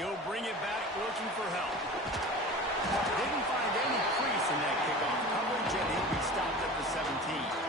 He'll bring it back looking for help. Didn't find any crease in that kickoff coverage, and he'll be stopped at the 17.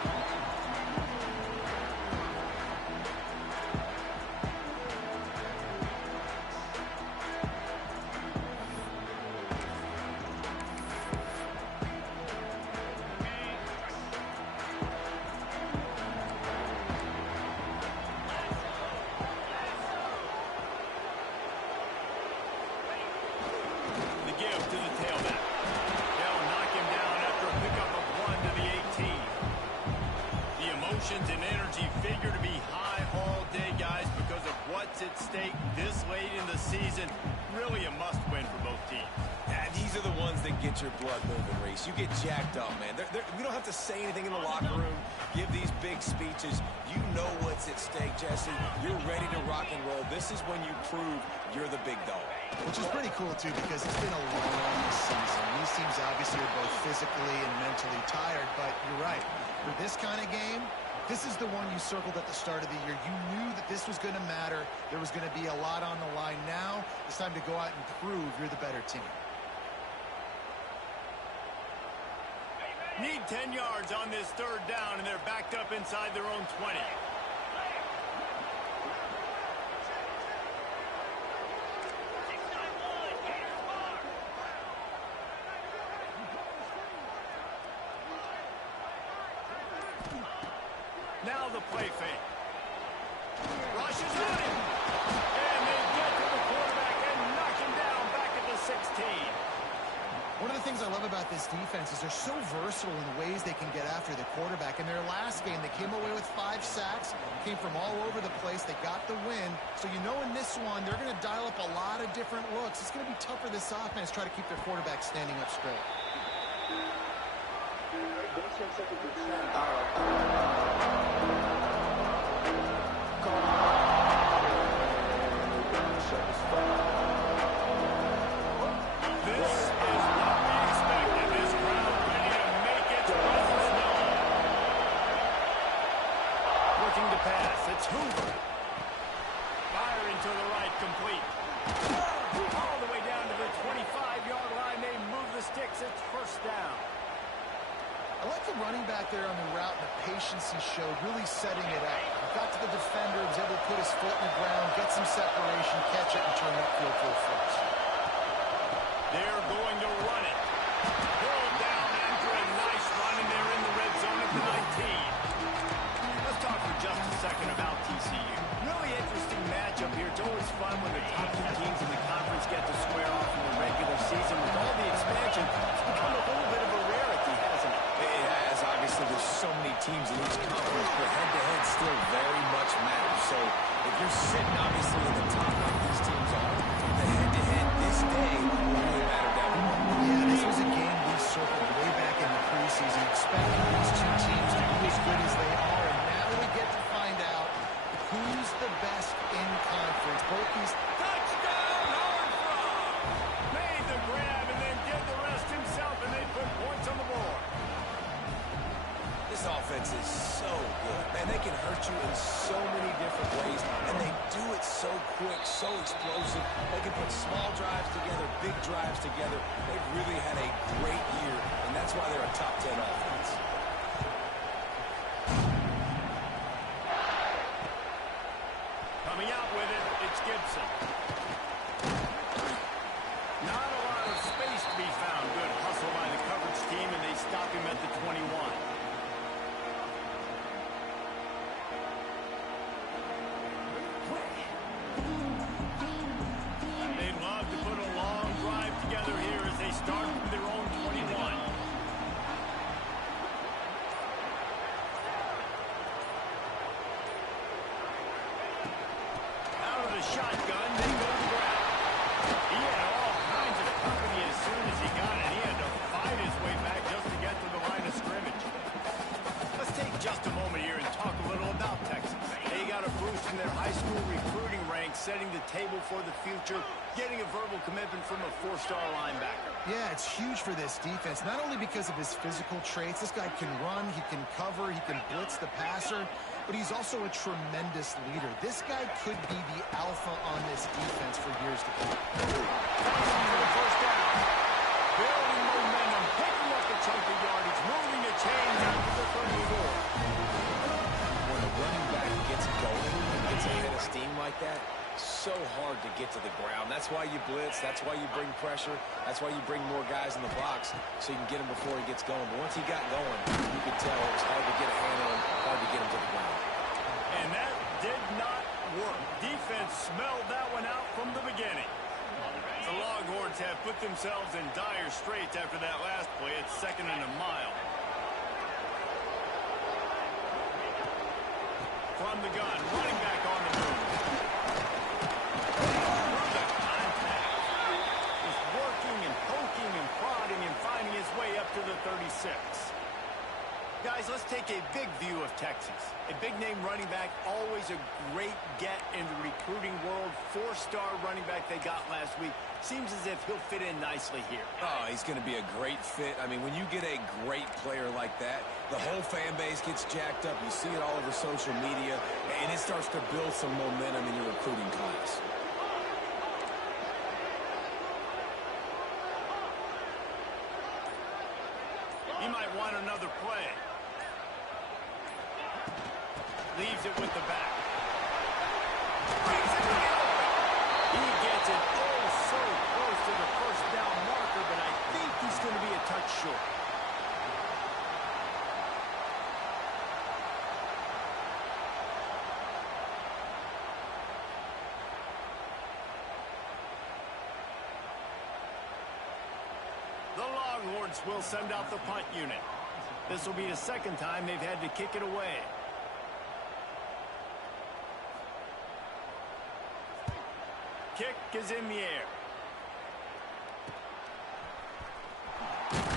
And energy figure to be high all day, guys, because of what's at stake this late in the season. Really a must-win for both teams. Yeah, these are the ones that get your blood moving, Reese. You get jacked up, man. We don't have to say anything in the locker room, give these big speeches. You know what's at stake, Jesse. You're ready to rock and roll. This is when you prove you're the big dog. Which is pretty cool, too, because it's been a long season. These teams obviously are both physically and mentally tired, but you're right. For this kind of game, this is the one you circled at the start of the year. You knew that this was going to matter. There was going to be a lot on the line. Now it's time to go out and prove you're the better team. Need 10 yards on this third down, and they're backed up inside their own 20. Now the play fake. Rushes on him. And they get to the quarterback and knock him down back at the 16. One of the things I love about this defense is they're so versatile in the ways they can get after the quarterback. In their last game, they came away with 5 sacks, came from all over the place. They got the win. So you know in this one, they're going to dial up a lot of different looks. It's going to be tough for this offense to try to keep their quarterback standing up straight. It's Hoover. Firing to the right, complete. All the way down to the 25-yard line. They move the sticks. It's first down. I like the running back there on the route and the patience he showed, really setting it up. Got to the defender, was able to put his foot in the ground, get some separation, catch it, and turn upfield for a first. They're going to run it. Pulled down after a nice run, and they're in the red zone at the 19. Let's talk for just a second about TCU. Really interesting matchup here. It's always fun when the top 2 teams in the conference get to square off in the regular season. With all the expansion, it's become a little bit of a rarity, hasn't it? It has. Obviously, there's so many teams in each conference, but head-to-head still very much matters. So if you're sitting, obviously, at the top like these teams are, the head-to-head this day will really matter down the road. Yeah, this was a game we circled way back in the preseason, expecting these 2 teams to be as good as they are, and now we get to find out who's the best in conference. Both these... Touchdown, Armstrong! Made the grab and then did the rest himself, and they put points on the board. This offense is so good. Man, they can hurt you in so many different ways, and they do it so quick, so explosive. They can put small drives together, big drives together. They've really had a great year, and that's why they're a top 10 offense. Coming out with it, it's Gibson. Not a lot of space to be found. Good hustle by the coverage team, and they stop him at the 21. They'd love to put a long drive together here as they start from their own 21. Out of the shotgun, they go to the ground. He had all kinds of company as soon as he got it. He had to fight his way back just to get to the line of scrimmage. Let's take just a moment here and talk a little about Texas. They got a boost in their high school recruiting ranks, setting the table for the future, getting a verbal commitment from a 4-star linebacker. Yeah, it's huge for this defense, not only because of his physical traits. This guy can run, he can cover, he can blitz the passer. but he's also a tremendous leader. This guy could be the alpha on this defense for years to come. For the first down. Building momentum, picking up a chunk of yardage, moving the chains out to the 34. When a running back gets going, gets a head of steam like that, so hard to get to the ground. That's why you blitz. That's why you bring pressure. That's why you bring more guys in the box so you can get him before he gets going. But once he got going, you could tell it was hard to get a hand on him, hard to get him to the ground. And that did not work. Defense smelled that one out from the beginning. The Longhorns have put themselves in dire straits after that last play. It's 2nd and a mile. From the gun, running back on the move. Through the contact. Just working and poking and prodding and finding his way up to the 36. Guys, let's take a big view of Texas. A big-name running back, always a great get in the recruiting world. 4-star running back they got last week. Seems as if he'll fit in nicely here. Oh, he's going to be a great fit. I mean, when you get a great player like that, the whole fan base gets jacked up. You see it all over social media, and it starts to build some momentum in your recruiting class. He might want another play. Leaves it with the back. Brings it to the open. He gets it oh so close to the first down marker, but I think he's going to be a touch short. The Longhorns will send out the punt unit. This will be the 2nd time they've had to kick it away. Kick is in the air. 47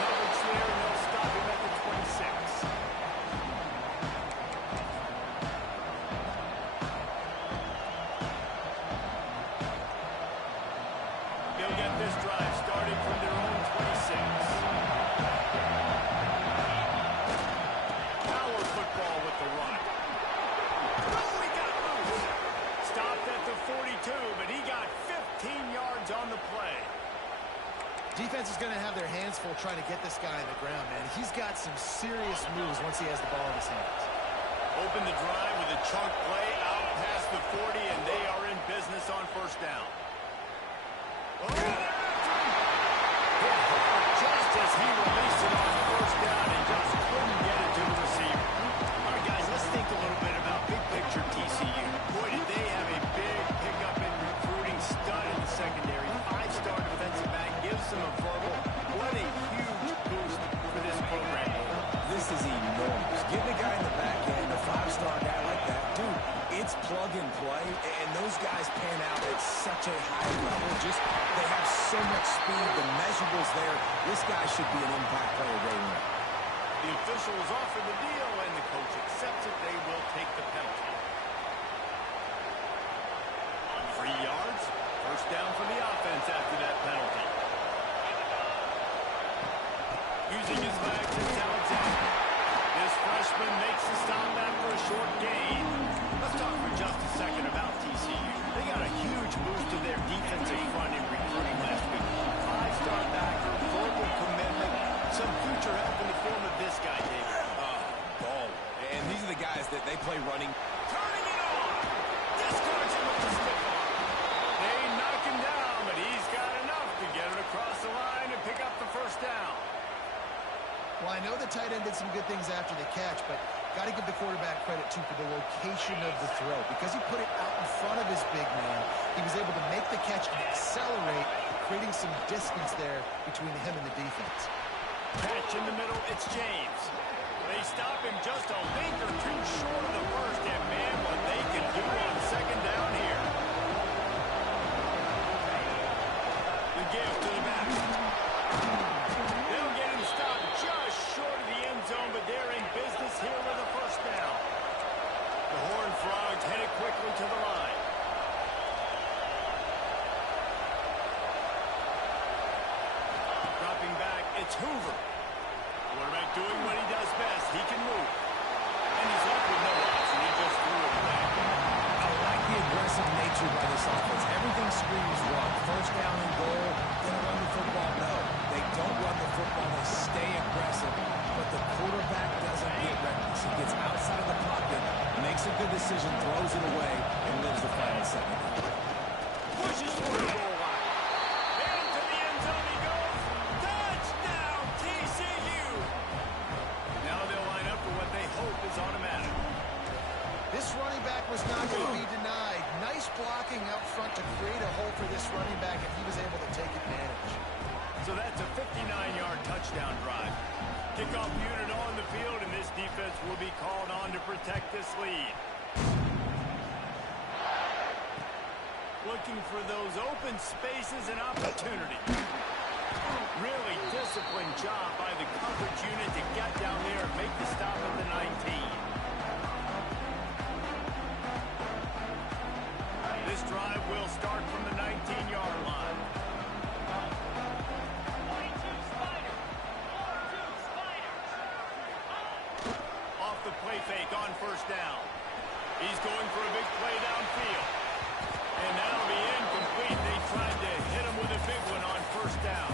coverage there, and they'll stop him at the 26. They'll get this drive started from their own 26. Power football with the run. Oh, he got loose. Stopped at the 42, but he got 15 yards on the play. Defense is going to have their hands full trying to get this guy on the ground, man. He's got some serious moves once he has the ball in his hands. Open the drive with a chunk play out past the 40, and they are in business on 1st down. Oh, hit hard just as he released it on 1st down and just couldn't get it to the receiver. All right, guys, let's think a little bit about big picture TCU. Boy, did they have a big pickup in recruiting, stud in the secondary. 5-star defensive back gives them a verbal. What a huge boost for this program. This is enormous. Getting a guy in the back end, a 5-star guy like that, dude, it's plug and play, and those guys pan out at such a high level. Just, they have so much speed, the measurables there. This guy should be an impact player day one. The officials offer the deal, and the coach accepts it. They will take the penalty. 3 yards, 1st down for the offense after that penalty. Using his legs, it's Alexander. This freshman makes the stop after a short gain. Let's talk for just a second about TCU. They got a huge boost to their defensive front in recruiting last week. 5-star backer, verbal commitment, some future help in the form of this guy, David. Ball. And these are the guys that they play running. Turning it on. Discards him with the stiff arm. They knock him down, but he's got enough to get it across the line and pick up the 1st down. Well, I know the tight end did some good things after the catch, but got to give the quarterback credit, too, for the location of the throw. Because he put it out in front of his big man, he was able to make the catch and accelerate, creating some distance there between him and the defense. Catch in the middle, it's James. They stop him just a link or two short of the 1st, and man, what they can do on 2nd down here. The give to the back. They'll get him stopped just short of the end zone, but they're in business here with a 1st down. The Horned Frogs headed quickly to the line. Dropping back, it's Hoover. Quarterback doing what he does best. He can move. attitude by this offense. Everything screams run. First down and goal. Gonna run the football? No. They don't run the football. They stay aggressive. But the quarterback doesn't get reckless. He gets outside of the pocket, makes a good decision, throws it away, and lives the final second. Pushes for the goal line. Into the end zone he goes. Touchdown, TCU. Now they'll line up for what they hope is automatic. This running back was not going to be denied. Nice blocking up front to create a hole for this running back, and he was able to take advantage. So that's a 59-yard touchdown drive. Kickoff unit on the field, and this defense will be called on to protect this lead. Looking for those open spaces and opportunity. Really disciplined job by the coverage unit to get down there and make the stop at the 19. This drive will start from the 19-yard line. Off the play fake on first down. He's going for a big play downfield. And that'll be incomplete. They tried to hit him with a big one on first down.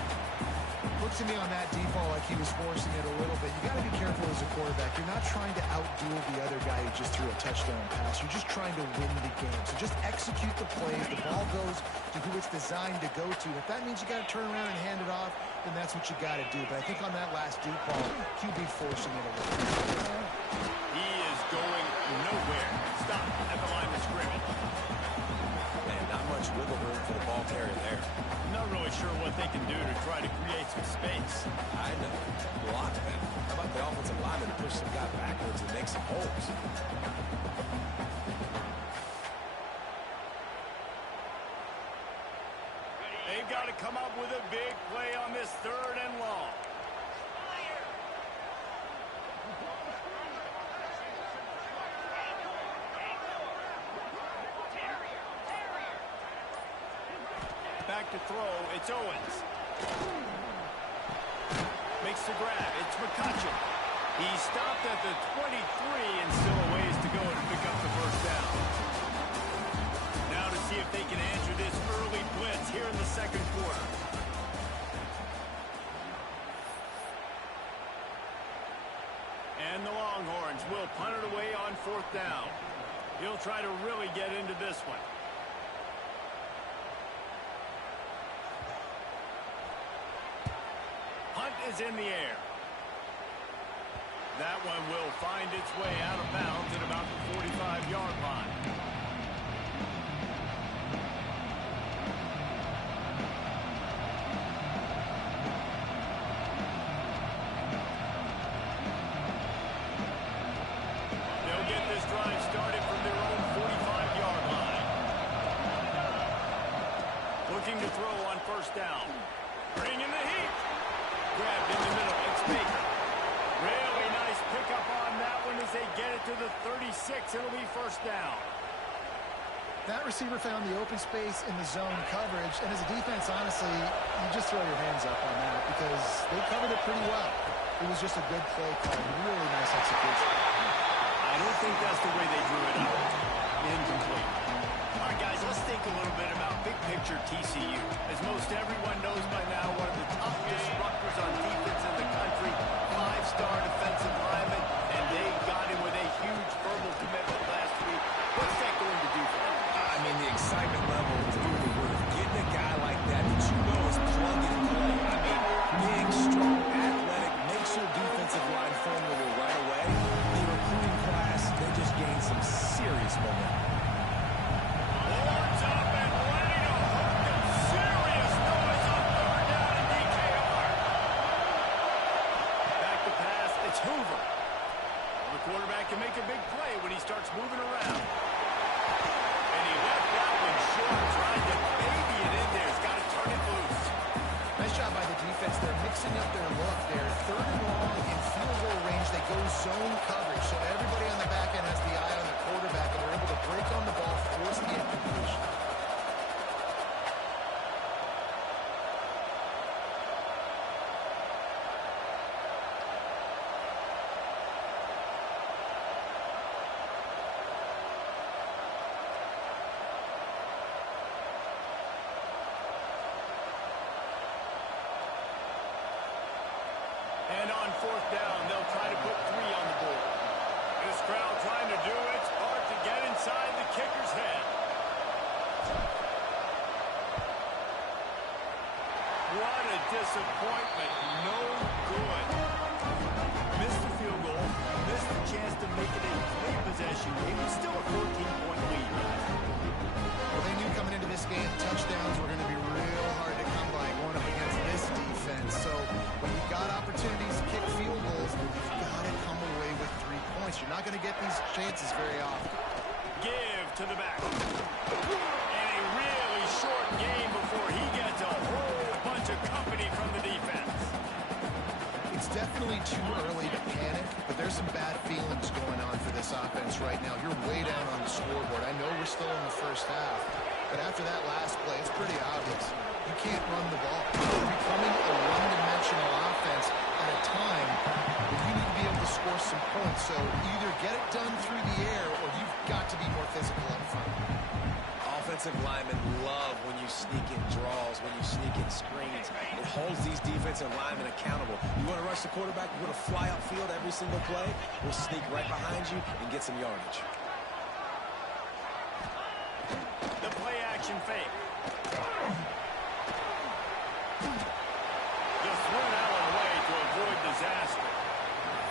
Looked to me on that deep ball like he was forcing it a little bit. You got to be careful as a quarterback. You're not trying to outduel the other guy who just threw a touchdown pass. You're just trying to win the game. So just execute the plays. The ball goes to who it's designed to go to. If that means you got to turn around and hand it off, then that's what you got to do. But I think on that last deep ball, QB forcing it a little bit. He is going nowhere. Stop at the line of scrimmage. Man, not much wiggle room for the ball carrier there. Not really sure what they can do to try to create some space. I know. Block them. How about the offensive lineman to push some guy backwards and make some holes? They've got to come up with a big play on this third and long. Back to throw, it's Owens. Makes the grab, it's McCutcheon. He stopped at the 23 and still a ways to go to pick up the first down. Now to see if they can answer this early blitz here in the second quarter. And the Longhorns will punt it away on fourth down. He'll try to really get into this one. Is in the air. That one will find its way out of bounds at about the 45-yard line. They'll get this drive started from their own 45-yard line. Looking to throw on first down. Bringing the heat. Grabbed in the middle, it's Baker. Really nice pickup on that one as they get it to the 36. It'll be first down. That receiver found the open space in the zone coverage, and as a defense, honestly, you just throw your hands up on that because they covered it pretty well. It was just a good play call. Really nice execution. I don't think that's the way they drew it up. Incomplete. All right, guys, let's think a little bit about big picture TCU. As most everyone knows by now, one of the top disruptors on defense in the country, five-star defensive lineman, and they got him with a huge verbal commitment last week. What's that going to do for them? I mean, the excitement level is through the roof. Getting a guy like that you know is plug and play. I mean, big, strong, athletic, makes your defensive line formidable right away. The recruiting class, they just gained some serious momentum. Horns up and ready to hook them. Serious noise on third down in DKR. Back to pass, it's Hoover. The quarterback can make a big play when he starts moving around. And he left that one short, trying to baby it in there. He's got to turn it loose. Nice job by the defense. They're mixing up their look there. Third and long in field goal range. They go zone coverage, so everybody on the back end has the eye on the quarterback, and they're able to break on the ball, force the incompletion. fourth down. They'll try to put 3 on the board. This crowd trying to do its part to get inside the kicker's head. What a disappointment. No good. Missed the field goal. Missed the chance to make it a clean possession game. It's still a 14-point lead. Well, they knew coming into this game, touchdowns were going to be real hard to come by going up against this defense. So when you got opportunities to kick field goals, you've got to come away with 3 points. You're not going to get these chances very often. Give to the back. And a really short game before he gets a whole bunch of company from the defense. It's definitely too early to panic, but there's some bad feelings going on for this offense right now. You're way down on the scoreboard. I know we're still in the first half, but after that last play, it's pretty obvious. You can't run the ball. You're becoming a one-dimensional offense at a time where you need to be able to score some points. So either get it done through the air or you've got to be more physical up front. Offensive linemen love when you sneak in draws, when you sneak in screens. It holds these defensive linemen accountable. You want to rush the quarterback, you want to fly upfield every single play, we'll sneak right behind you and get some yardage. The play action fake. Just threw that one away to avoid disaster.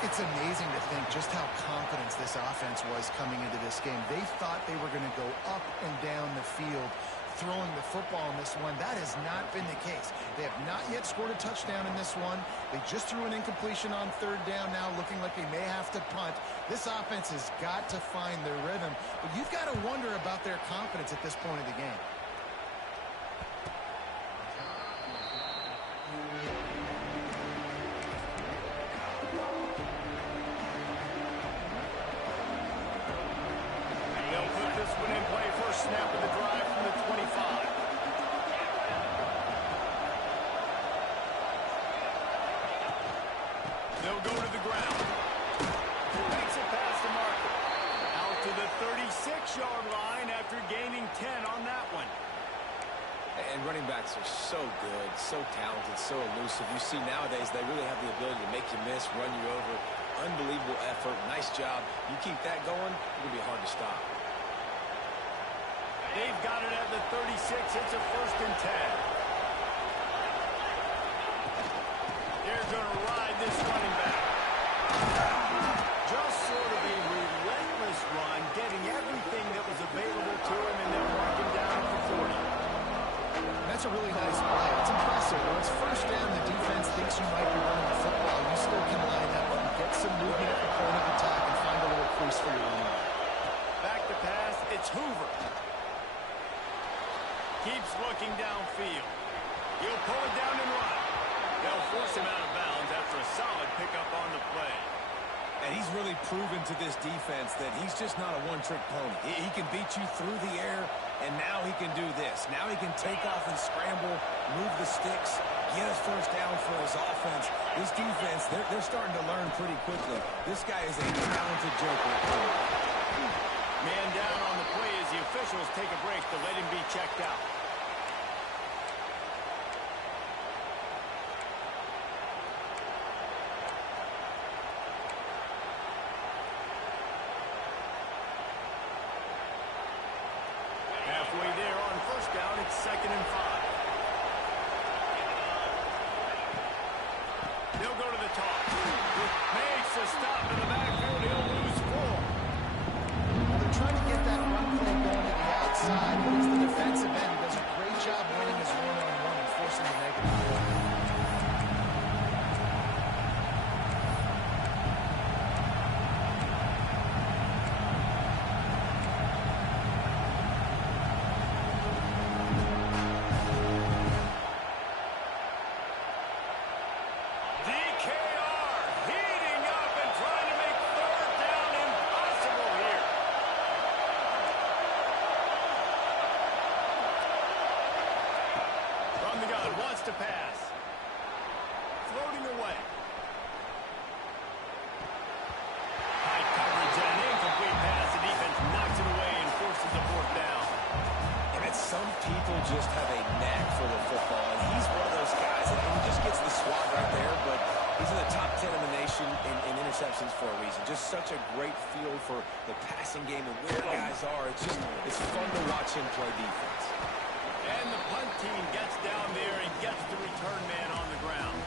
It's amazing to think just how confident this offense was coming into this game. They thought they were going to go up and down the field throwing the football in this one. That has not been the case. They have not yet scored a touchdown in this one. They just threw an incompletion on 3rd down now, looking like they may have to punt. This offense has got to find their rhythm, but you've got to wonder about their confidence at this point of the game. Snap of the drive from the 25. They'll go to the ground. Makes it past the marker. Out to the 36-yard line after gaining 10 on that one. And running backs are so good, so talented, so elusive. You see nowadays they really have the ability to make you miss, run you over. Unbelievable effort. Nice job. You keep that going, it'll be hard to stop. They've got it at the 36. It's a 1st and 10. They're going to ride this running back. Just sort of a relentless run, getting everything that was available to him and then marking down for 40. That's a really nice play. It's impressive. When it's 1st down, the defense thinks you might be running the football. You still can line up and get some movement at the point of attack and find a little crease for your running back. Back to pass. It's Hoover. Keeps looking downfield. He'll pull it down and run. They'll force him out of bounds after a solid pickup on the play. And he's really proven to this defense that he's just not a one-trick pony. He can beat you through the air, and now he can do this. Now he can take off and scramble, move the sticks, get a 1st down for his offense. This defense, they're starting to learn pretty quickly. This guy is a talented joker. Man down on the play as the officials take a break to let him be checked out. Halfway there on 1st down, it's 2nd and 5. They'll go to the top. Makes a stop in the backfield. He'll lose 4. They're trying to get that run play going to the outside, but it's the defensive end who does a great job winning his one-on-one and forcing the negative. To pass. Floating away. High coverage and an incomplete pass. The defense knocks it away and forces the 4th down. And some people just have a knack for the football, and he's one of those guys, and he just gets the swat right there, but he's in the top 10 in the nation formations for a reason. Just such a great feel for the passing game and where guys are. It's fun to watch him play defense. And the punt team gets down there and gets the return man on the ground.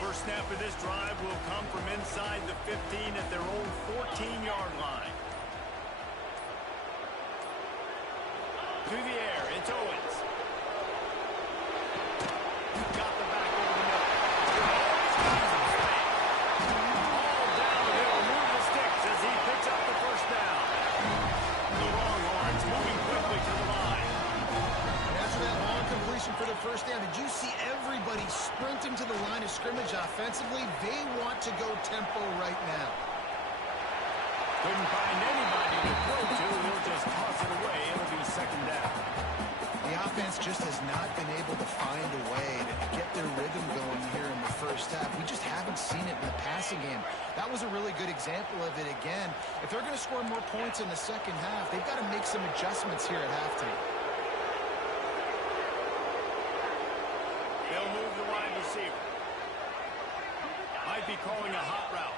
First snap of this drive will come from inside the 15 at their own 14-yard line. To the air, it's Owens. Got the back over the middle. All down, he'll move the sticks as he picks up the first down. The Longhorns moving quickly to the line. And after that long completion for the first down, did you see everybody sprinting to the line of scrimmage offensively? They want to go tempo right now. Couldn't find anybody to throw to. He'll just toss it away. It'll be second down. The offense just has not been able to find a way to get their rhythm going here in the first half. We just haven't seen it in the passing game. That was a really good example of it again. If they're going to score more points in the second half, they've got to make some adjustments here at halftime. They'll move the wide receiver. Might be calling a hot route.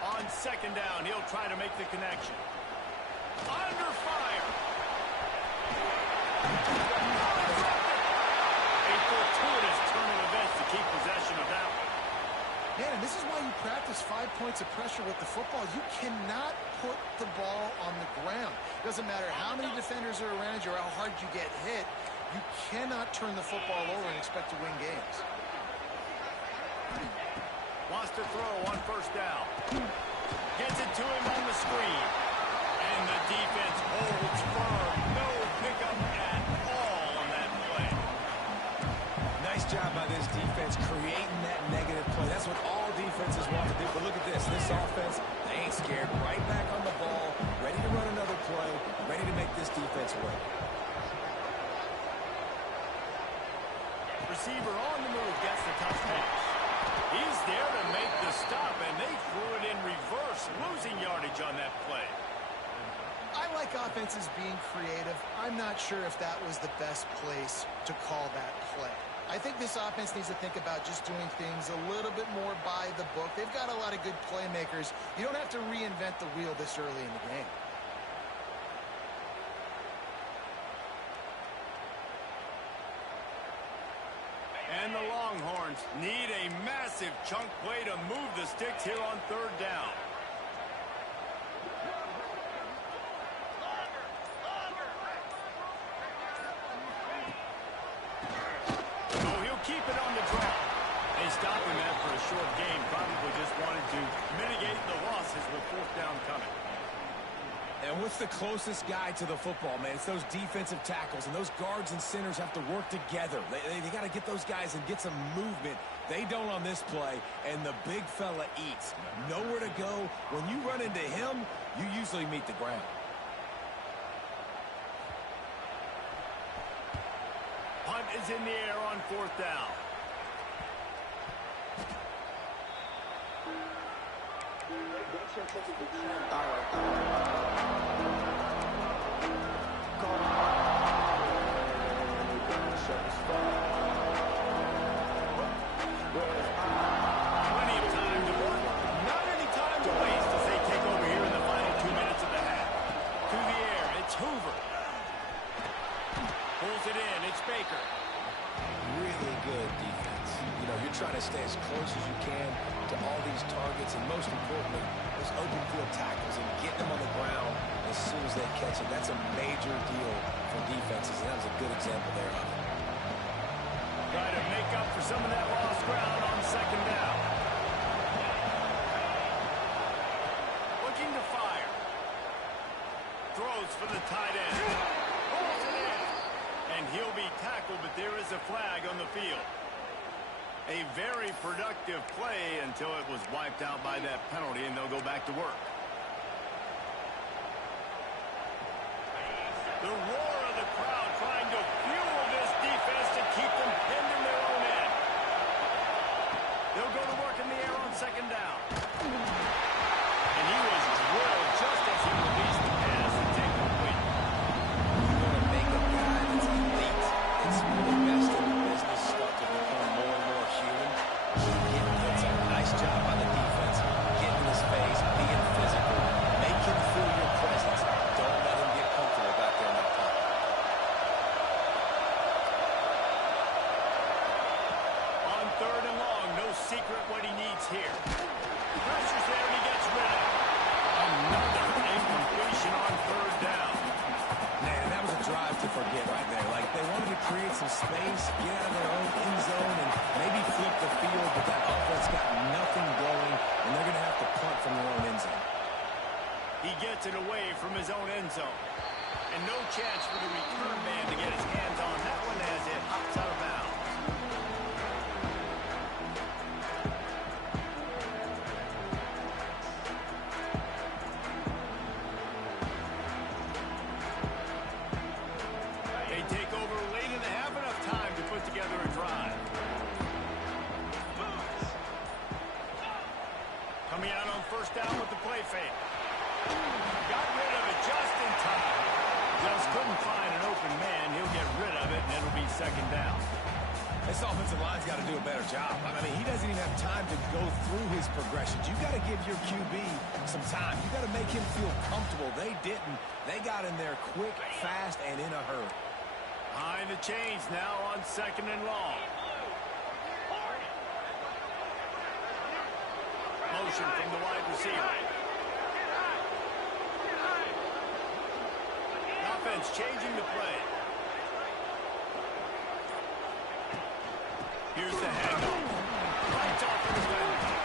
On second down, he'll try to make the connection. Under fire. A fortuitous turn of events to keep possession of that one. Yeah, and this is why you practice 5 points of pressure with the football. You cannot put the ball on the ground. Doesn't matter how many defenders are around you or how hard you get hit. You cannot turn the football over and expect to win games. Wants to throw on first down. Gets it to him on the screen. And the defense holds firm. No pickup at all on that play. Nice job by this defense creating that negative play. That's what all defenses want to do. But look at this. This offense, they ain't scared. Right back on the ball, ready to run another play, ready to make this defense work. Receiver on the move gets the touch pass. He's there to make the stop, and they threw it in reverse, losing yardage on that play. I like offenses being creative. I'm not sure if that was the best place to call that play. I think this offense needs to think about just doing things a little bit more by the book. They've got a lot of good playmakers. You don't have to reinvent the wheel this early in the game. And the Longhorns need a massive chunk play to move the sticks here on third down. Oh, he'll keep it on the draw. They stopped him that for a short game. Probably just wanted to mitigate the losses with fourth down coming. And what's the closest guy to the football, man? It's those defensive tackles, and those guards and centers have to work together. They got to get those guys and get some movement. They don't on this play, and the big fella eats. Nowhere to go. When you run into him, you usually meet the ground. Punt is in the air on fourth down. Plenty of time to work. Not any time to waste as they take over here in the final 2 minutes of the half. To the air, it's Hoover. Pulls it in, it's Baker. Really good defense. You know, you're trying to stay as close as you can to all these targets, and most importantly, those open field tackles and getting them on the ground as soon as they catch it. That's a major deal for defenses, and that was a good example there of it. Try to make up for some of that lost ground on second down. Looking to fire. Throws for the tight end. Pulls it in. And he'll be tackled, but there is a flag on the field. A very productive play until it was wiped out by that penalty, and they'll go back to work. here. Pressure's there, and he gets rid of it. Another incompletion on third down. Man, that was a drive to forget right there. Like, they wanted to create some space, get out of their own end zone, and maybe flip the field, but that offense got nothing going, and they're going to have to punt from their own end zone. He gets it away from his own end zone. And no chance for the return man to get his hands on that one as it hops out of bounds. They take over late in the half, enough time to put together a drive. Coming out on first down with the play fake. Got rid of it just in time. Just couldn't find an open man. He'll get rid of it, and it'll be second down. This offensive line's got to do a better job. I mean, he doesn't even have time to go through his progressions. You've got to give your QB some time. You've got to make him feel comfortable. They didn't. They got in there quick, fast, and in a hurry. Behind the chains now on second and long. Motion from the wide receiver. Offense changing the play. Here's the handoff. Right off in the window.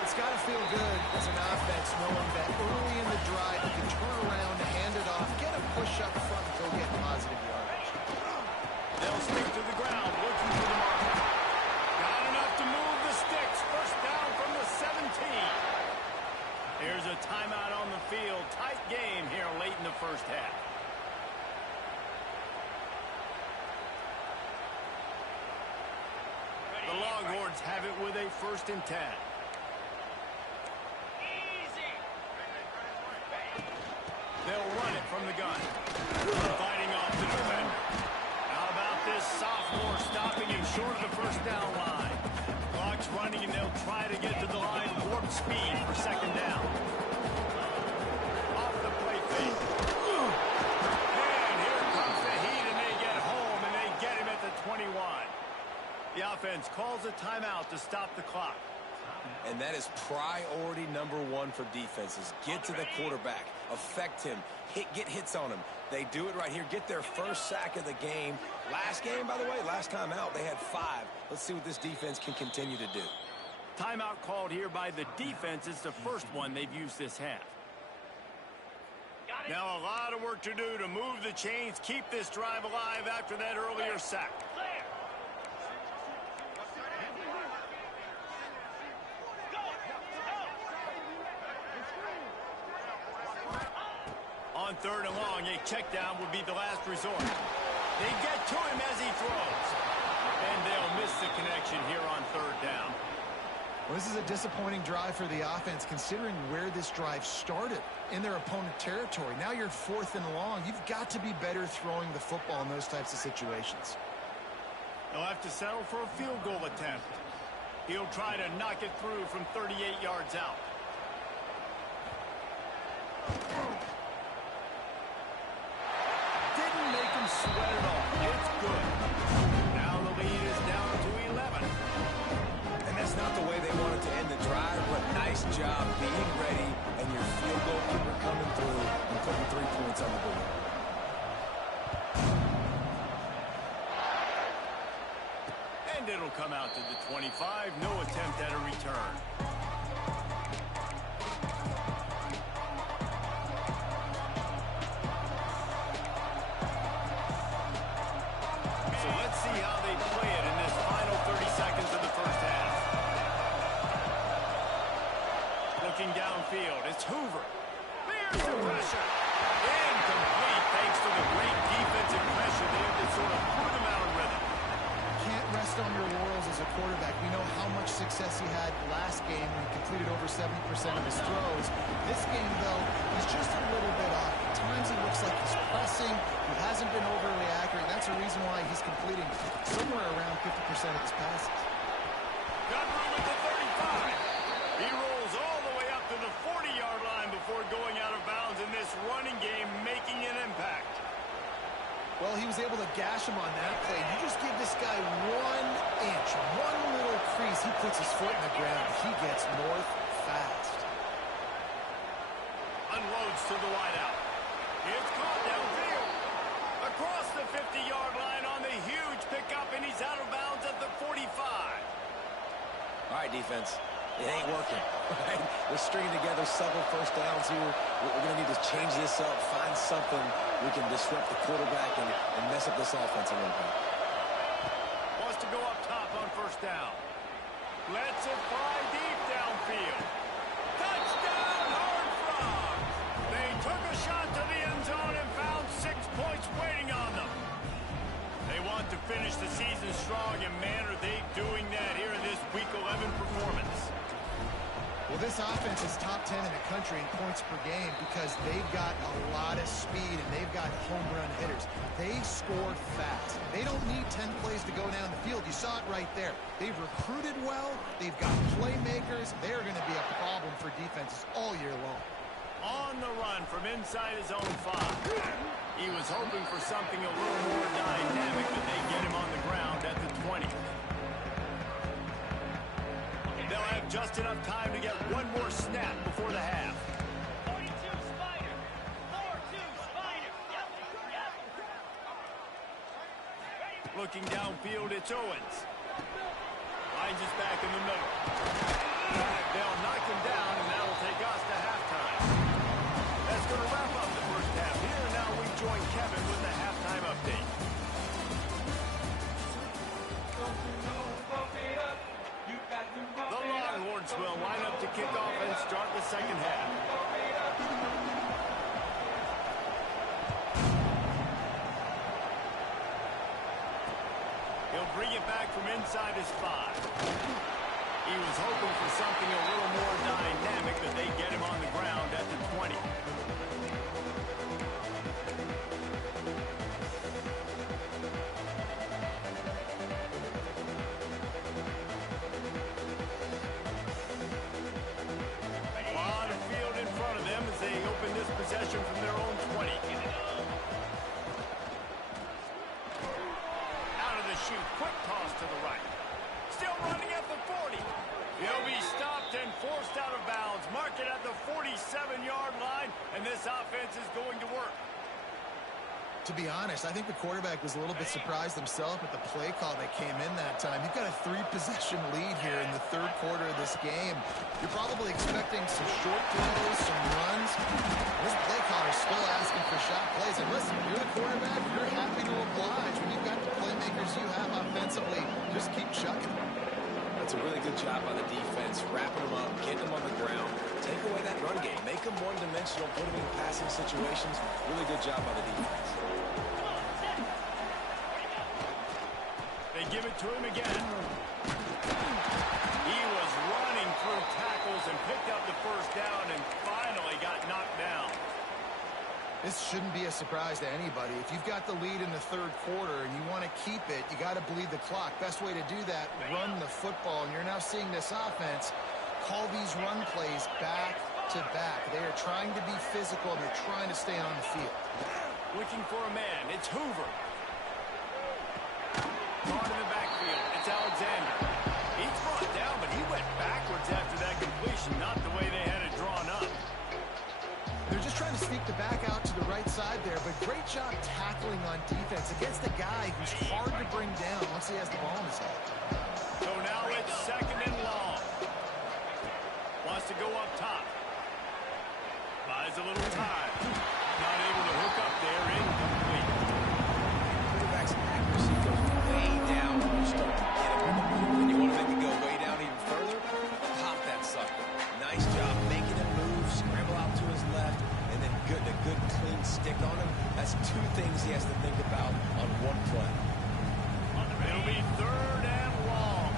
It's got to feel good as an offense knowing that early in the drive you can turn around, hand it off, get a push up front, and go get positive yardage. They'll stick to the ground, looking for the marker. Got enough to move the sticks. First down from the 17. Here's a timeout on the field. Tight game here late in the first half. The Longhorns have it with a 1st and 10. They'll run it from the gun. Fighting off the defender. How about this sophomore stopping him short of the first down line? Clock's running, and they'll try to get to the line warp speed for second down. Off the play fake. And here comes the heat, and they get home, and they get him at the 21. The offense calls a timeout to stop the clock. And that is priority number one for defenses. Get to the quarterback. Affect him. Get hits on him. They do it right here. Get their first sack of the game. Last game, by the way, last time out, they had 5. Let's see what this defense can continue to do. Timeout called here by the defense. It's the first one they've used this half. Now a lot of work to do to move the chains, keep this drive alive after that earlier sack. On third and long, a check down would be the last resort. They get to him as he throws. And they'll miss the connection here on third down. Well, this is a disappointing drive for the offense, considering where this drive started in their opponent territory. Now you're 4th and long. You've got to be better throwing the football in those types of situations. They'll have to settle for a field goal attempt. He'll try to knock it through from 38 yards out. Didn't make him sweat at all. It's good. Now the lead is down to 11. And that's not the way they wanted to end the drive, but nice job being ready and your field goal keeper coming through and putting 3 points on the board. And it'll come out to the 25. No attempt at a return. So let's see how they play it in this final 30 seconds of the first half. Looking downfield, it's Hoover. There's the pressure. Incomplete thanks to the great defensive pressure there that sort of put him out of rhythm. Can't rest on your laurels as a quarterback. We know how much success he had last game when he completed over 70% of his throws. This game, though, he's just a little bit off. At times it looks like he's pressing. He hasn't been overly accurate. That's a reason why he's completing somewhere around 50% of his passes. Got room at the 35. He rolls all the way up to the 40-yard line before going out of bounds in this running game, making an impact. Well, he was able to gash him on that play. You just give this guy 1 inch, one little crease. He puts his foot in the ground. He gets north fast. Unloads to the wideout. It's caught downfield. Across the 50-yard line on the huge pickup, and he's out of bounds at the 45. All right, defense. It ain't working. Right? We're stringing together several first downs here. We're going to need to change this up, find something we can disrupt the quarterback and mess up this offense a little bit. Wants to go up top on first down. Lets it fly deep downfield. Touchdown, Horned Frogs! They took a shot to the end zone and found 6 points waiting on them. They want to finish the season strong, and man, are they doing that here in this Week 11 performance. Well, this offense is top 10 in the country in points per game because they've got a lot of speed and they've got home run hitters. They score fast. They don't need 10 plays to go down the field. You saw it right there. They've recruited well. They've got playmakers. They're going to be a problem for defenses all year long. On the run from inside his own 5. He was hoping for something a little more dynamic, but they get him on the ground at the 20. They'll have just enough time to get one more snap before the half. 42 Spider. 4-2 Spider. Yep. Looking downfield, it's Owens. Finds us back in the middle. They'll knock him down, and that'll take us to halftime. That's going to wrap up the first half here. Now we join Kevin with the halftime update. The Longhorns will line up to kick off and start the second half. He'll bring it back from inside his 5. He was hoping for something a little more dynamic, but they get him on the ground at the 20. Possession from their own 20. Out of the chute, quick toss to the right. Still running at the 40. He'll be stopped and forced out of bounds. Mark it at the 47-yard line, and this offense is going to work. To be honest, I think the quarterback was a little bit surprised himself at the play call that came in that time. You've got a 3-possession lead here in the third quarter of this game. You're probably expecting some short throws, some runs. This play caller's still asking for shot plays. And listen, you're the quarterback, you're happy to oblige. When you've got the playmakers you have offensively, just keep chucking. That's a really good job by the defense, wrapping them up, getting them on the ground. Take away that run game. Make them one-dimensional, put them in passing situations. Really good job by the defense. They give it to him again. He was running through tackles and picked up the first down and finally got knocked down. This shouldn't be a surprise to anybody. If you've got the lead in the third quarter and you want to keep it, you got to bleed the clock. Best way to do that, run the football. And you're now seeing this offense call these run plays back to back. They are trying to be physical and they're trying to stay on the field. Looking for a man. It's Hoover. Caught in the backfield. It's Alexander. He's brought down, but he went backwards after that completion, not the way they had it drawn up. They're just trying to sneak the back out to the right side there, but great job tackling on defense against a guy who's hard to bring down once he has the ball in his head. So now it's second and long. Wants to go up top. Buys a little time. Not able to hook up there. Incomplete. Quarterback's accuracy goes way down when you start to get him on the move. And you want to make it go way down even further? Pop that sucker. Nice job making him move, scramble out to his left, and then getting a good clean stick on him. That's two things he has to think about on one play. It'll be third and long.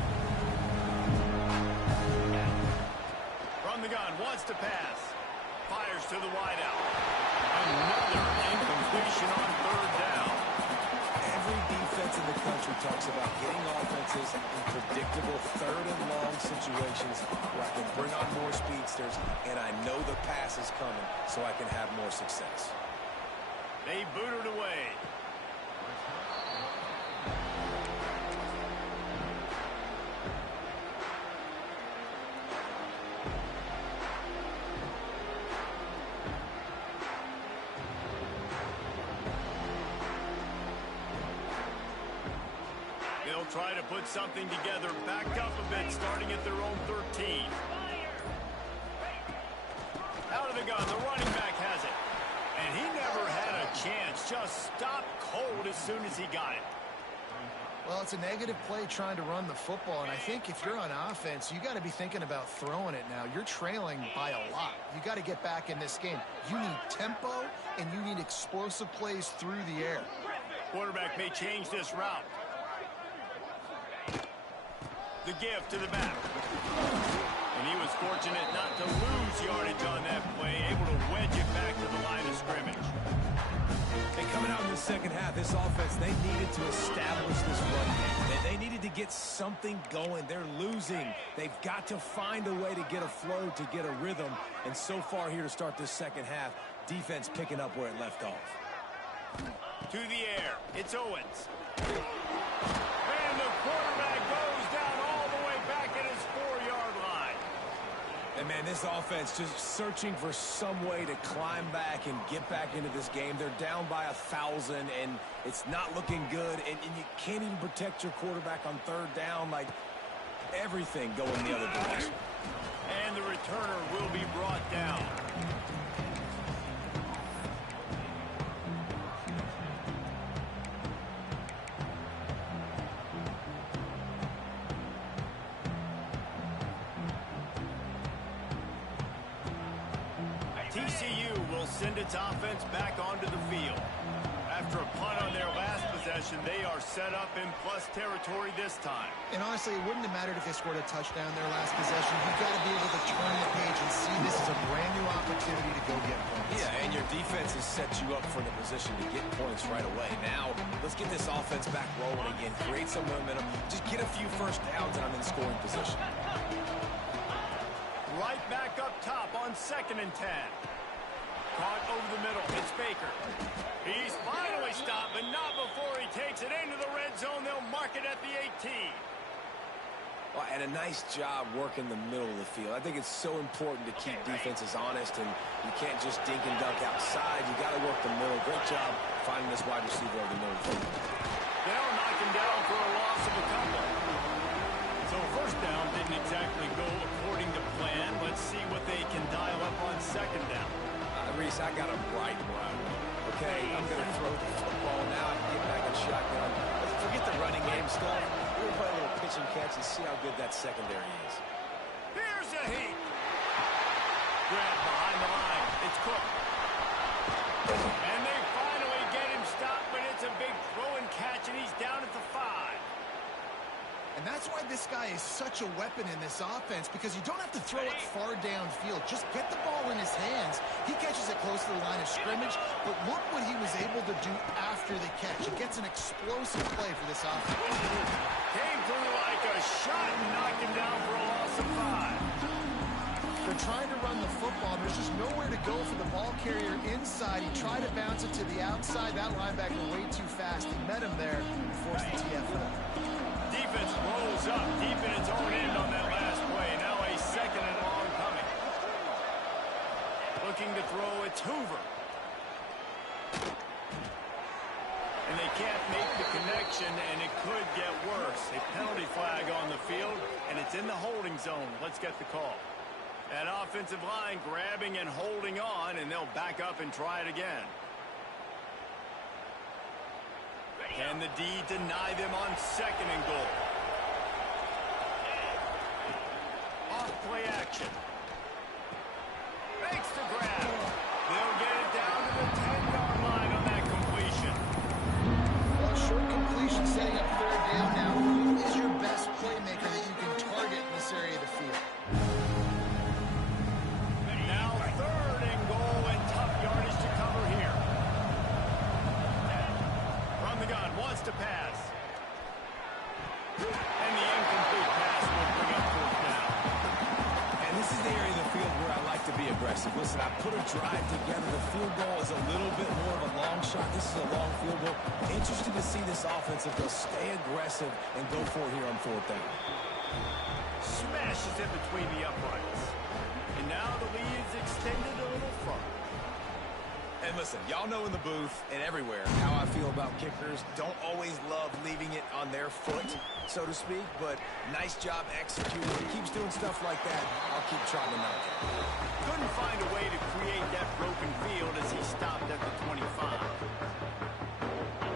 From the gun, wants to pass. Fires to the wideout. Another incompletion on third down. Every defense in the country talks about getting offenses in predictable third and long situations where I can bring on more speedsters and I know the pass is coming so I can have more success. They boot it away. They'll try to put something together, backed up a bit, starting at their own 13. Out of the gun, the running back has it. And he never had a chance, just stopped cold as soon as he got it. Well, it's a negative play trying to run the football, and I think if you're on offense, you got to be thinking about throwing it now. You're trailing by a lot. You got to get back in this game. You need tempo, and you need explosive plays through the air. Quarterback may change this route. The give to the back. And he was fortunate not to lose yardage on that play, able to wedge it back to the line of scrimmage. And coming out in the second half, this offense, they needed to establish this run game. They needed to get something going. They're losing. They've got to find a way to get a flow, to get a rhythm. And so far here to start this second half, defense picking up where it left off. To the air. It's Owens. And the quarterback goes down all the way back at his 4-yard line. And, man, this offense just searching for some way to climb back and get back into this game. They're down by 1,000, and it's not looking good. And you can't even protect your quarterback on third down. Like, everything going the other direction. And the returner will be brought down. TCU will send its offense back onto the field. After a punt on their last possession, they are set up in plus territory this time. And honestly, it wouldn't have mattered if they scored a touchdown their last possession. You've got to be able to turn the page and see this as a brand new opportunity to go get points. Yeah, and your defense has set you up for the position to get points right away. Now, let's get this offense back rolling again, create some momentum, just get a few first downs, and I'm in scoring position. Right back up top on 2nd and 10. Caught over the middle. It's Baker. He's finally stopped, but not before he takes it into the red zone. They'll mark it at the 18. Well, and a nice job working the middle of the field. I think it's so important to keep defenses honest, and you can't just dink and dunk outside. You got to work the middle. Great job finding this wide receiver over the middle of the field. They'll knock him down for a loss of a couple. So first down didn't exactly go according to plan. Let's see what they can dial up on 2nd down. Reese, I got him right where I want. Okay, I'm going to throw the football now. I can get back in shotgun. Forget the running game stuff. We're going to play a little pitch and catch and see how good that secondary is. Here's a heat. Grab behind the line. It's Cook. And they finally get him stopped, but it's a big throw and catch, and he's down at the 5. And that's why this guy is such a weapon in this offense, because you don't have to throw it far downfield. Just get the ball in his hands. He catches it close to the line of scrimmage, but look what he was able to do after the catch. He gets an explosive play for this offense. Came through like a shot and knocked him down for a loss of 5. They're trying to run the football. There's just nowhere to go for the ball carrier inside. He tried to bounce it to the outside. That linebacker way too fast. He met him there and forced the TFL. Defense rolls up deep in its own end on that last play. Now a 2nd and long coming. Looking to throw, it's Hoover. And they can't make the connection, and it could get worse. A penalty flag on the field, and it's in the holding zone. Let's get the call. That offensive line grabbing and holding on, and they'll back up and try it again. Can the D deny them on 2nd and goal? Off play action. Makes the grab. They'll get it down to the 10-yard line on that completion. Well, short completion setting up 3rd down now. Who is your best playmaker that you can target in this area of the field? Now 3rd and goal, and tough yardage to cover here. From the gun, wants to pass. And the incomplete pass will bring up 4th down. And this is the area of the field where I like to be aggressive. Listen, I put a drive together. The field goal is a little bit more of a long shot. This is a long field goal. Interesting to see this offense if they'll stay aggressive and go for it here on 4th down. Smashes in between the uprights. And now the lead is extended a little further. And listen, y'all know in the booth and everywhere how I feel about kickers. Don't always love leaving it on their foot, so to speak, but nice job executing. If he keeps doing stuff like that, I'll keep trotting him out there. Couldn't find a way to create that broken field as he stopped at the 25.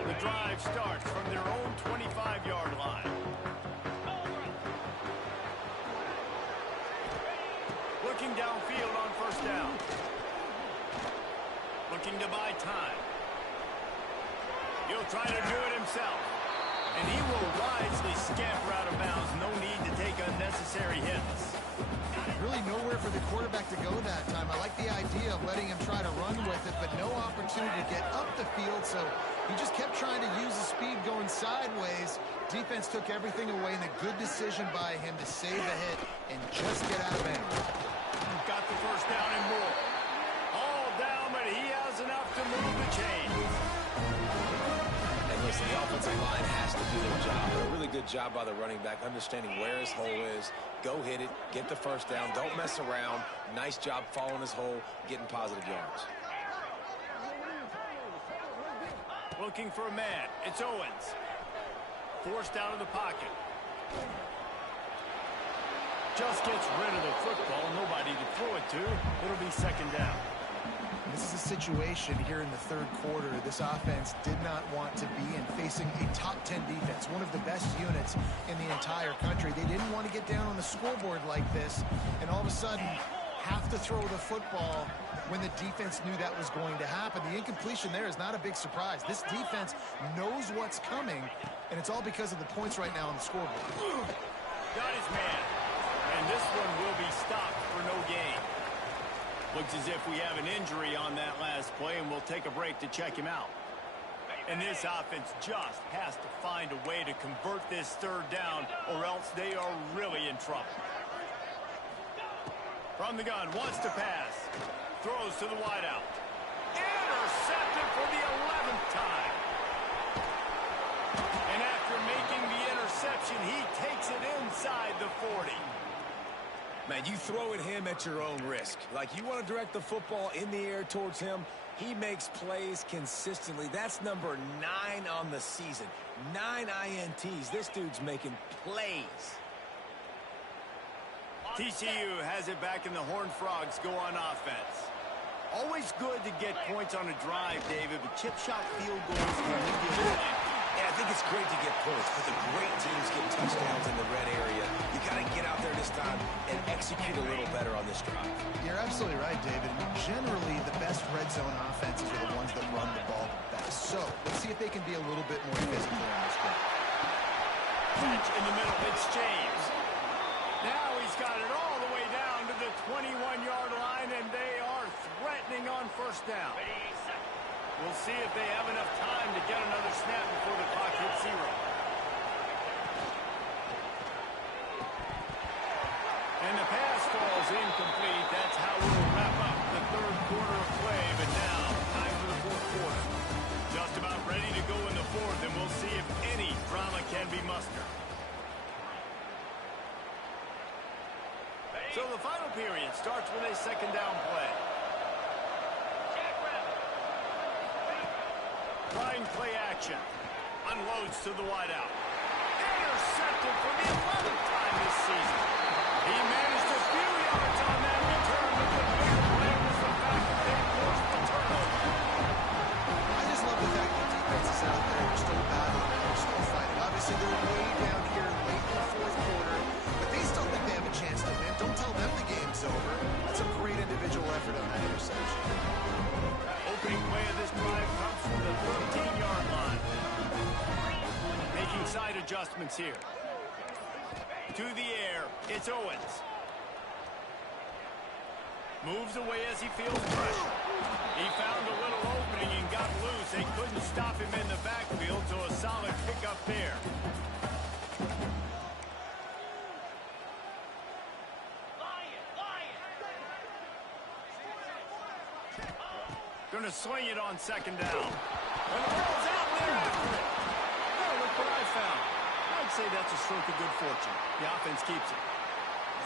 The drive starts from their own 25-yard line. Looking downfield on first down. Looking to buy time. He'll try to do it himself. And he will wisely scamper out of bounds. No need to take unnecessary hits. Really nowhere for the quarterback to go that time. I like the idea of letting him try to run with it, but no opportunity to get up the field, so he just kept trying to use the speed going sideways. Defense took everything away, and a good decision by him to save a hit and just get out of bounds. Got the first down and more. All down, but he has enough to move the chains. And listen, the offensive line has to do their job. A really good job by the running back, understanding where his hole is. Go hit it, get the first down, don't mess around. Nice job following his hole, getting positive yards. Looking for a man. It's Owens. Forced out of the pocket. Just gets rid of the football. Nobody to throw it to. It'll be second down. This is a situation here in the third quarter this offense did not want to be in, facing a top 10 defense, one of the best units in the entire country. They didn't want to get down on the scoreboard like this and all of a sudden have to throw the football when the defense knew that was going to happen. The incompletion there is not a big surprise. This defense knows what's coming, and it's all because of the points right now on the scoreboard. Got his man. And this one will be stopped for no gain. Looks as if we have an injury on that last play, and we'll take a break to check him out. And this offense just has to find a way to convert this third down, or else they are really in trouble. From the gun, wants to pass. Throws to the wideout. Intercepted for the 11th time. And after making the interception, he takes it inside the 40. Man, you throw at him at your own risk. Like, you want to direct the football in the air towards him. He makes plays consistently. That's number 9 on the season. 9 INTs. This dude's making plays. TCU has it back, and the Horned Frogs go on offense. Always good to get points on a drive, David, but chip shot field goals can leave you a little empty. Yeah, I think it's great to get points, but the great teams get touchdowns in the red area. You got to get out there this time and execute a little better on this drive. You're absolutely right, David. Generally, the best red zone offenses are the ones that run the ball best. So, let's see if they can be a little bit more physical on this one. Catch in the middle. It's James. Now he's got it all the way down to the 21-yard line, and they are threatening on first down. We'll see if they have enough time to get another snap before the clock hits 0. And the pass falls incomplete. That's how we'll wrap up the third quarter of play. But now, time for the fourth quarter. Just about ready to go in the fourth, and we'll see if any drama can be mustered. So the final period starts with a second down play. Line play action. Unloads to the wideout. Intercepted for the 11th time this season. He managed a few yards on that return, but the bigger play was the fact that they forced the turnover. I just love the fact that defense is out there. They're still battling. They're still fighting. Obviously, they're way down here late in the fourth quarter, but they still think they have a chance to win. Don't tell them the game's over. That's a great individual effort on that interception. Opening play of this drive comes from the 13-yard line. Making side adjustments here. To the air, it's Owens. Moves away as he feels pressure. He found a little opening and got loose. They couldn't stop him in the backfield, so a solid pickup there. Going to swing it on second down. And the ball's out there after it. Oh, look what I found. I'd say that's a stroke of good fortune. The offense keeps it.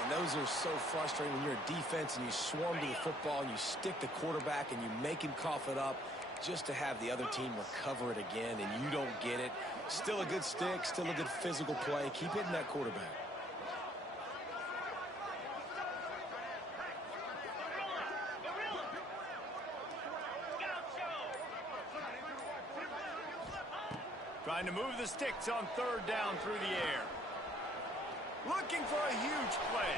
And those are so frustrating when you're a defense and you swarm to the football and you stick the quarterback and you make him cough it up just to have the other team recover it again and you don't get it. Still a good stick, still a good physical play. Keep hitting that quarterback. Trying to move the sticks on third down through the air. Looking for a huge play.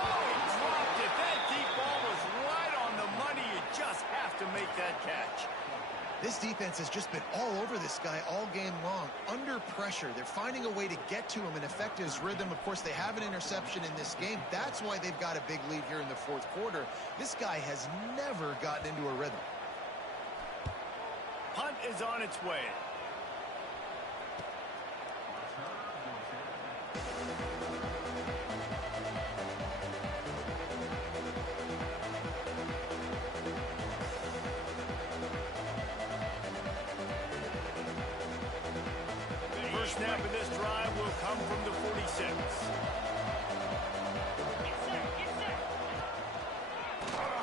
Oh, he dropped it. That deep ball was right on the money. You just have to make that catch. This defense has just been all over this guy all game long. Under pressure. They're finding a way to get to him and affect his rhythm. Of course, they have an interception in this game. That's why they've got a big lead here in the fourth quarter. This guy has never gotten into a rhythm. Punt is on its way. First snap of this drive will come from the 46.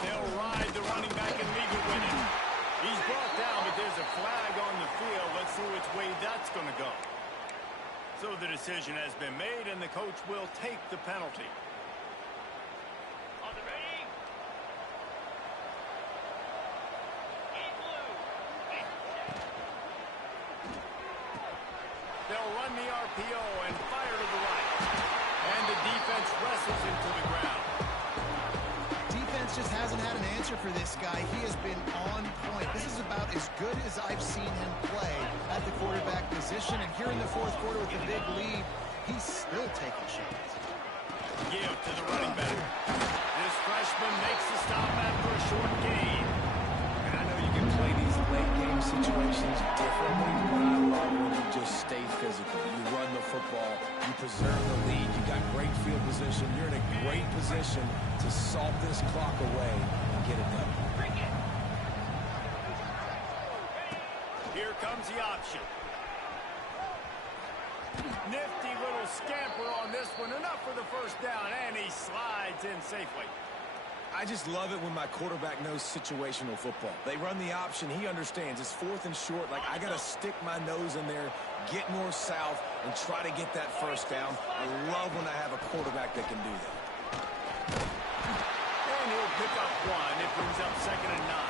They'll ride the running back and leave it with him. He's brought down, but there's a flag on the field. Let's see which way that's going to go. So the decision has been made, and the coach will take the penalty. On the ready. In blue. They'll run the RPO and fire to the right. And the defense wrestles him to the ground. Defense just hasn't had an answer for this guy. He has been on point. This is about as good as I've seen him play at the quarterback position. And here in the fourth quarter with a big lead, he's still taking shots. Give to the running back. This freshman makes the stop after a short gain. And I know you can play these late game situations differently, but I love when you just stay physical. You run the football, you preserve the lead, you got great field position, you're in a great position to salt this clock away and get it done. Here comes the option. Nifty little scamper on this one. Enough for the first down, and he slides in safely. I just love it when my quarterback knows situational football. They run the option. He understands. It's fourth and short. Like, I got to stick my nose in there, get north-south, and try to get that first down. I love when I have a quarterback that can do that. And he'll pick up one. It brings up 2nd and 9.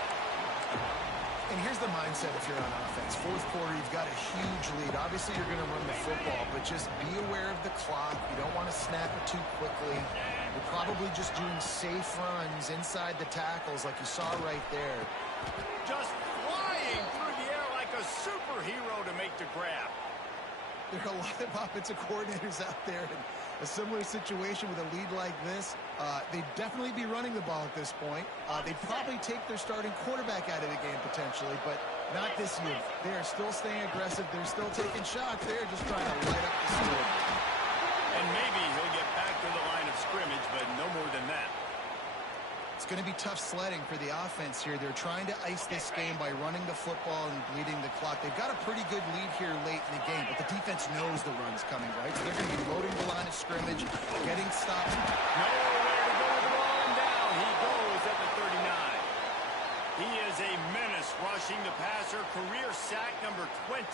And here's the mindset if you're on offense. Fourth quarter, you've got a huge lead. Obviously, you're going to run the football, but just be aware of the clock. You don't want to snap it too quickly. You're probably just doing safe runs inside the tackles like you saw right there. Just flying through the air like a superhero to make the grab. There are a lot of offensive coordinators out there in a similar situation with a lead like this. They'd definitely be running the ball at this point. They'd probably take their starting quarterback out of the game potentially, but not this year. They're still staying aggressive. They're still taking shots. They're just trying to light up the field. And maybe he'll get back to the line of scrimmage, but no more than that. It's going to be tough sledding for the offense here. They're trying to ice this game by running the football and bleeding the clock. They've got a pretty good lead here late in the game, but the defense knows the run's coming, right? So they're going to be loading the line of scrimmage, getting stopped. Nowhere to go with the ball, and down he goes at the 39. He is a menace rushing the passer, career sack number 20.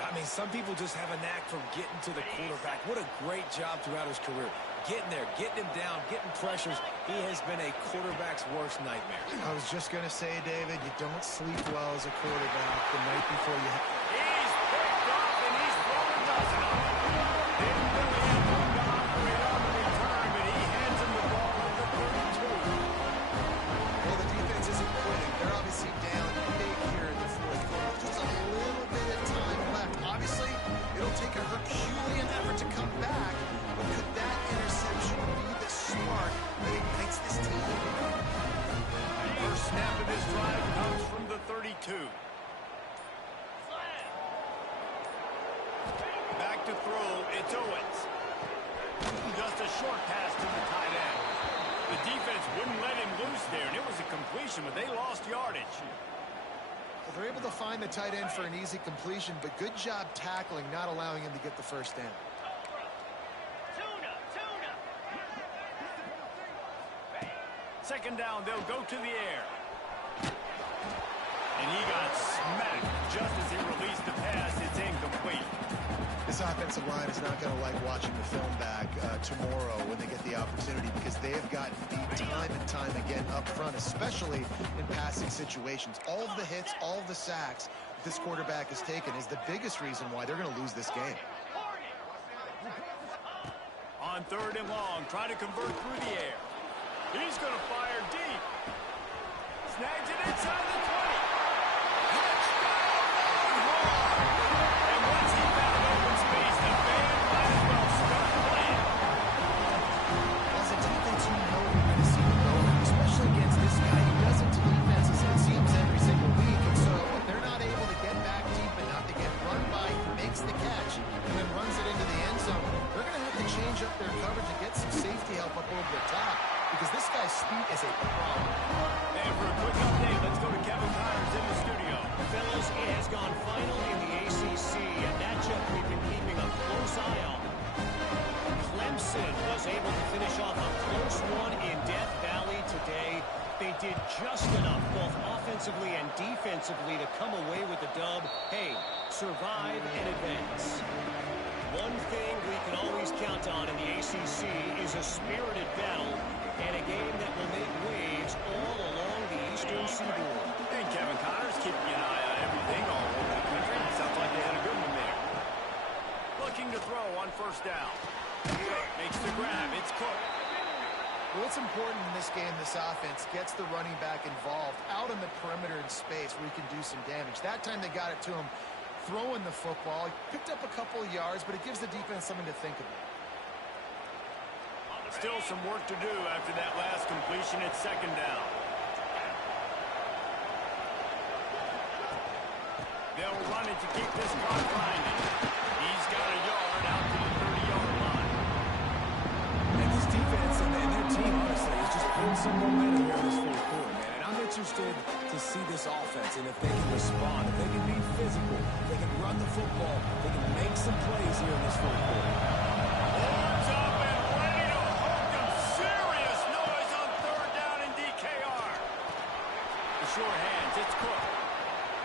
I mean, some people just have a knack for getting to the quarterback. What a great job throughout his career. Getting there, getting him down, getting pressures. He has been a quarterback's worst nightmare. I was just going to say, David, you don't sleep well as a quarterback the night before you... He's picked off, and he's thrown a dozen of them. Didn't really have one to operate on the return, but he hands him the ball at the 32. Well, the defense isn't quitting. They're obviously down big here in the fourth quarter. Just a little bit of time left. Obviously, it'll take a Herculean effort to come back, but could that interception be the spark that ignites this team? First snap of this drive comes from the 32. Back to throw, it's Owens. Just a short pass to the tight end. The defense wouldn't let him loose there, and it was a completion, but they lost yardage. Well, they're able to find the tight end for an easy completion, but good job tackling, not allowing him to get the first down. Tuna. second down, they'll go to the air. And he got smacked just as he released the pass. It's incomplete. This offensive line is not going to like watching the film back tomorrow when they get the opportunity, because they have gotten beat time and time again up front, especially in passing situations. All of the hits, all of the sacks this quarterback has taken is the biggest reason why they're going to lose this game. On third and long, trying to convert through the air. He's going to fire deep. Snags it inside the 20. And once he found open space, the band might as well start playing. As a defense, you know you're going to see the over, especially against this guy. He does it to defenses, it seems, every single week. And so if they're not able to get back deep enough to get run by, he makes the catch and then runs it into the end zone, they're going to have to change up their coverage and get some safety help up over the top, because this guy's speed is a problem. And for a quick update, let's go to Kevin Connors in the studio. Fellas, it has gone final in the ACC, a matchup we've been keeping a close eye on. Clemson was able to finish off a close one in Death Valley today. They did just enough, both offensively and defensively, to come away with the dub. Hey, survive and advance. One thing we can always count on in the ACC is a spirited battle and a game that will make waves all along the Eastern Seaboard. And Kevin Connors keeping an eye on everything all over the country. Sounds like they had a good one there. Looking to throw on first down. Makes the grab. It's Cook. Well, what's important in this game, this offense gets the running back involved out on the perimeter in space where he can do some damage. That time they got it to him throwing the football. He picked up a couple of yards, but it gives the defense something to think about. Still some work to do after that last completion at second down. They'll run it to keep this clock grinding. He's got a yard out to the 30-yard line. And this defense and their team, honestly, has just put some momentum here in this fourth quarter, man. And I'm interested to see this offense and if they can respond, if they can be physical, if they can run the football, they can make some plays here in this fourth quarter. Horns up and ready to hook them. Serious noise on third down in DKR. The short hands, it's Cook.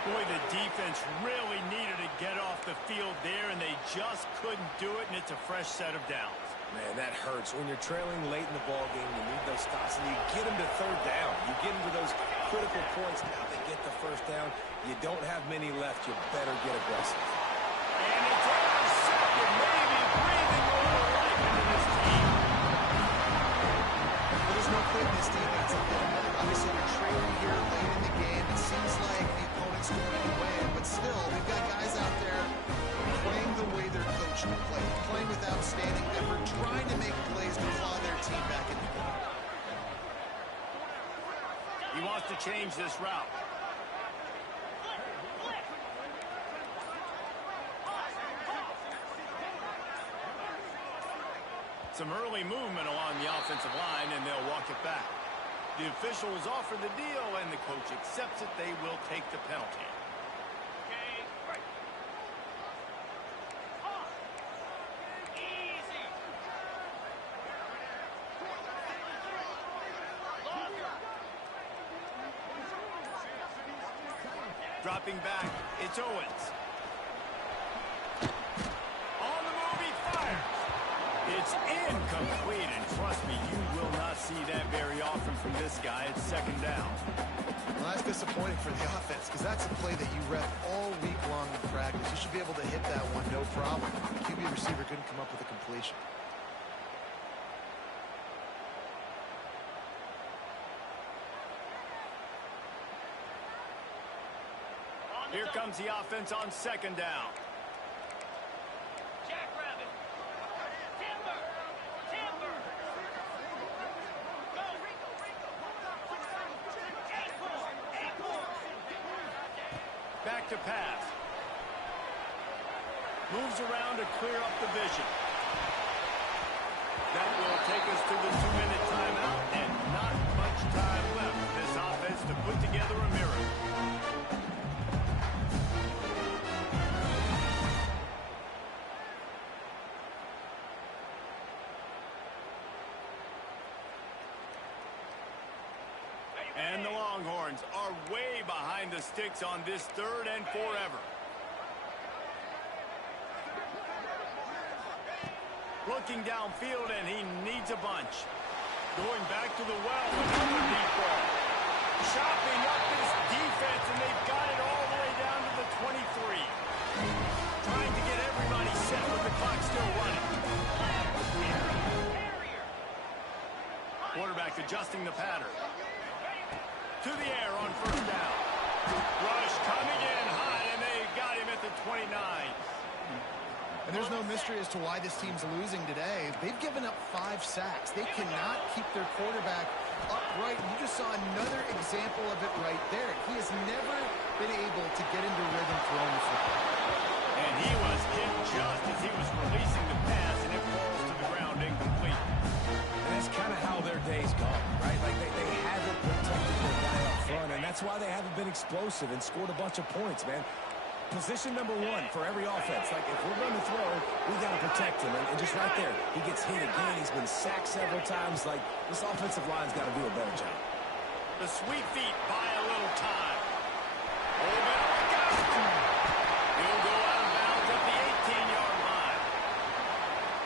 Boy, the defense really needed to get off the field there, and they just couldn't do it, and it's a fresh set of downs. Man, that hurts. When you're trailing late in the ball game, you need those stops, and you get them to third down. You get them to those critical points. Now they get the first down. You don't have many left. You better get aggressive. And it's intercepted, maybe breathing a little life into this team. Well, there's no quitting this defense. Obviously, they're trailing here late in the game. It seems like the opponent's going to win, but still, they've got guys out there playing the way they're coached to play, playing with outstanding effort, trying to make plays to claw their team back in the game. He wants to change this route. Some early movement along the offensive line, and they'll walk it back. The officials offer the deal, and the coach accepts it. They will take the penalty. Easy. Dropping back, it's Owens. On the move, he fires. It's incomplete, and trust me, you will not see that very often from this guy. It's second down. Well, that's disappointing for the offense, because that's a play that you rep all week long in practice. You should be able to hit that one, no problem. The QB receiver couldn't come up with a completion. Here comes the offense on second down. Jackrabbit. Timber. Timber. Go. Back to pass. Moves around to clear up the vision. That will take us to the 2-minute timeout, and not much time left for this offense to put together a miracle. are way behind the sticks on this 3rd and forever. Looking downfield, and he needs a bunch. Going back to the well, another deep ball. Chopping up this defense, and they've got it all the way down to the 23. Trying to get everybody set with the clock still running. Quarterback adjusting the pattern. To the air on 1st down. Rush coming in high, and they got him at the 29. And there's no mystery as to why this team's losing today. They've given up 5 sacks. They cannot keep their quarterback upright. You just saw another example of it right there. He has never been able to get into rhythm throwing the football. And he was hit just as he was releasing the pass, and it falls to the ground incomplete. And that's kind of how their day's gone, right? Like they haven't protected their guy up front, and that's why they haven't been explosive and scored a bunch of points, man. Position number 1 for every offense. Like, if we're going to throw, we got to protect him. And just right there, he gets hit again. He's been sacked several times. Like, this offensive line's got to do a better job. The sweet feet buy a little time. Oh, man, look out! He'll go out of bounds at the 18-yard line.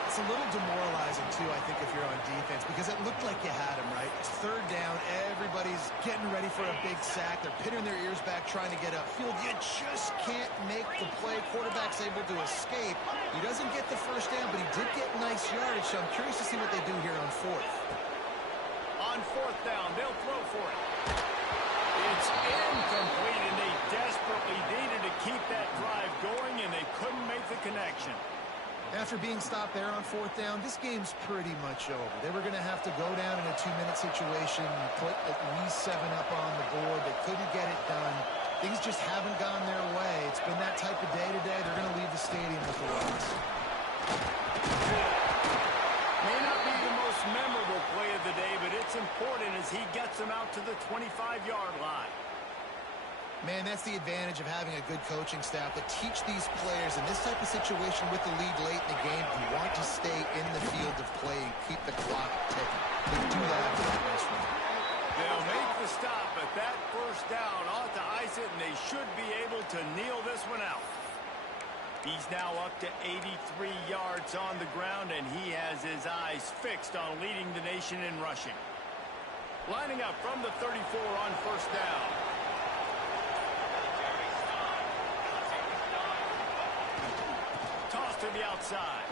It's a little demoralizing, too, I think, if you're on defense, because it looked like you had him, right? It's 3rd down. Everybody's getting ready for a big sack. They're pinning their ears back, trying to get upfield. You just can't make the play. Quarterback's able to escape. He doesn't get the 1st down, but he did get nice yardage, so I'm curious to see what they do here on 4th. On 4th down, they'll throw for it. It's incomplete, and they desperately needed to keep that drive going, and they couldn't make the connection. After being stopped there on 4th down, this game's pretty much over. They were going to have to go down in a 2-minute situation, put at least 7 up on the board. They couldn't get it done. Things just haven't gone their way. It's been that type of day today. They're going to leave the stadium with a loss. May not be the most memorable play of the day, but it's important as he gets them out to the 25-yard line. Man, that's the advantage of having a good coaching staff to teach these players in this type of situation with the lead late in the game. You want to stay in the field of play and keep the clock ticking. They do that with a nice run. They'll make the stop, but that 1st down ought to ice it, and they should be able to kneel this one out. He's now up to 83 yards on the ground, and he has his eyes fixed on leading the nation in rushing. Lining up from the 34 on 1st down. To the outside.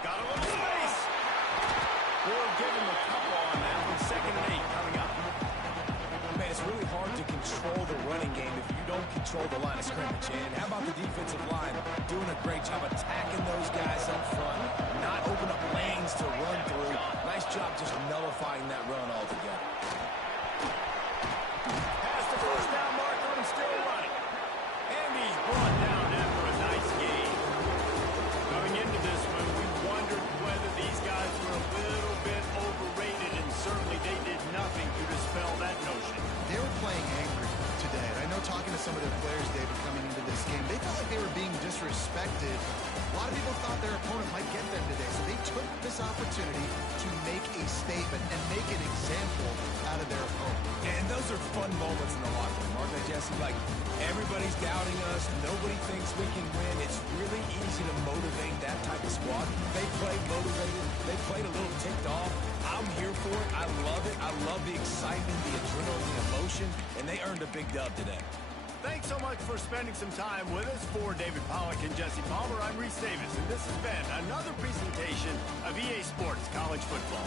Got a little space. We'll give him a couple on that one. 2nd and 8 coming up. Man, it's really hard to control the running game if you don't control the line of scrimmage. And how about the defensive line doing a great job attacking those guys up front, not open up lanes to run through. Nice job just nullifying that run altogether. Past the 1st down marker and still running. And he's brought down after a nice game. Going into this one, we wondered whether these guys were a little bit overrated, and certainly they did nothing to dispel that notion. They were playing angry today. And I know talking to some of their players, David, coming into this game, they felt like they were being disrespected. A lot of people thought their opponent might get them today, so they took this opportunity to make a statement and make an example out of their opponent. And those are fun moments in the locker room, aren't they, Jesse? Like, everybody's doubting us. Nobody thinks we can win. It's really easy to motivate that type of squad. They played motivated. They played a little ticked off. I'm here for it. I love it. I love the excitement, the adrenaline, the emotion, and they earned a big dub today. Thanks so much for spending some time with us. For David Pollack and Jesse Palmer, I'm Reese Davis, and this has been another presentation of EA Sports College Football.